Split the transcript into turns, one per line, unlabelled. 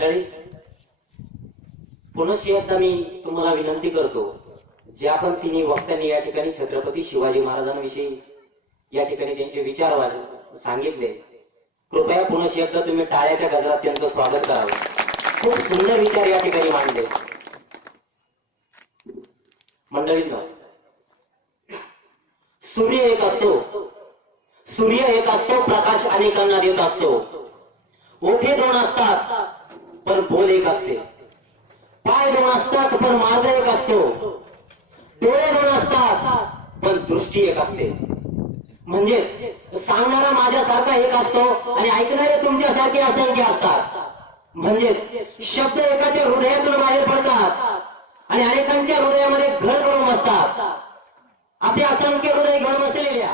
मंडळी पुनश्च एकदा मी तुम्हाला विनंती करतो जे आपण तिन्ही वक्त्यांनी या ठिकाणी छत्रपती शिवाजी महाराजांविषयी या ठिकाणी त्यांचे विचार सांगितले. कृपया पुनश्च एकदा तुम्ही टाळ्याच्या गजरात त्यांचं स्वागत करावं. खूप सुंदर विचार या ठिकाणी मांडले. मंडळींनो सूर्य एक असतो. सूर्य एक असतो प्रकाश अनेकांना देत असतो. ओठे दोन असतात. पण बोल एक असते पाय दोन असतात पण मार्ग एक असतो हो। डोळे दोन असतात पण दृष्टी एक असते म्हणजे सांगणारा माझ्यासारखा एक असतो आणि ऐकणारे तुमच्यासारखे असंख्य असतात. म्हणजेच शब्द एकाच्या हृदयातून बाहेर पडतात आणि अनेकांच्या हृदयामध्ये घर करून बसतात. असे असंख्य हृदय घेऊन बसलेल्या